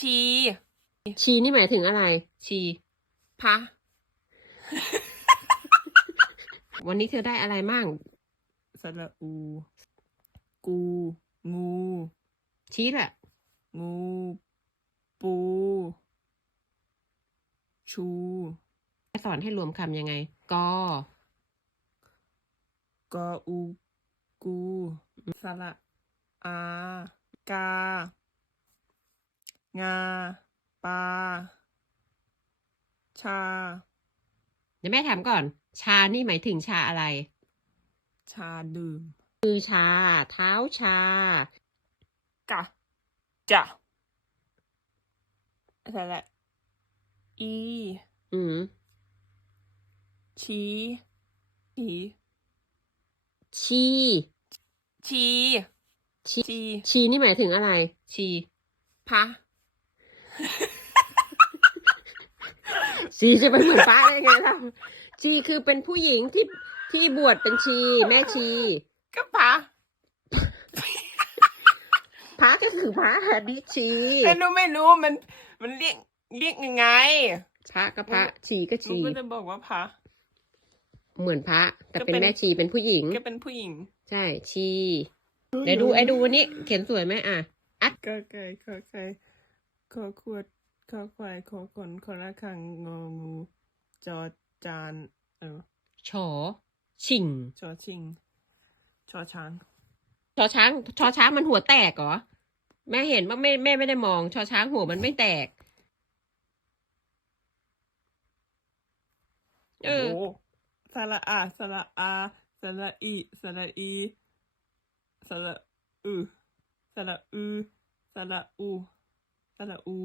ชี ชีนี่หมายถึงอะไร ชีพะ วันนี้เธอได้อะไรมั่งสระอู กู งู ชี้แหละ งู ปู ชูสอนให้รวมคำยังไง กอ กออู กู สระ อากา งา ปา ชา เดี๋ยวแม่ถามก่อน ชานี่หมายถึงชาอะไร ชาดื่มมือชา เท้าชา กะ จะสระอี อืมชีอีชีชีชีชีชีนี่หมายถึงอะไร ชีพะ ชีจะไปเหมือนป้าได้ไงล่ะชีคือเป็นผู้หญิงที่ที่บวชเป็นชี แม่ชีก็พะพระก็คือพระอันนี้ชีไม่รู้ไม่รู้มัน มันเรียกเรียกยังไงพระก็พระชีก็หนูชีก็จะบอกว่าพะเหมือนพระ แต่ก็เป็นเป็นแม่ชีเป็นผู้หญิง ก็เป็นผู้หญิง ใช่ชีเดี๋ยวดูไอ้ดูวันนี้เขียนสวยไหมอะก็ไก่ขอไก่ขอขวด ขอควายขอขนขอระฆังงองู จอจานเออชอชิง ชอชิง ชอช้าง ชอช้าง ชอช้างมันหัวแตกเหรอ แม่เห็นว่าแม่แม่ไม่ได้มอง ชอช้างหัวมันไม่แตก เออโอ้สระอาสระอาสระอีสระอีสระอืสระอืสระอูสระอู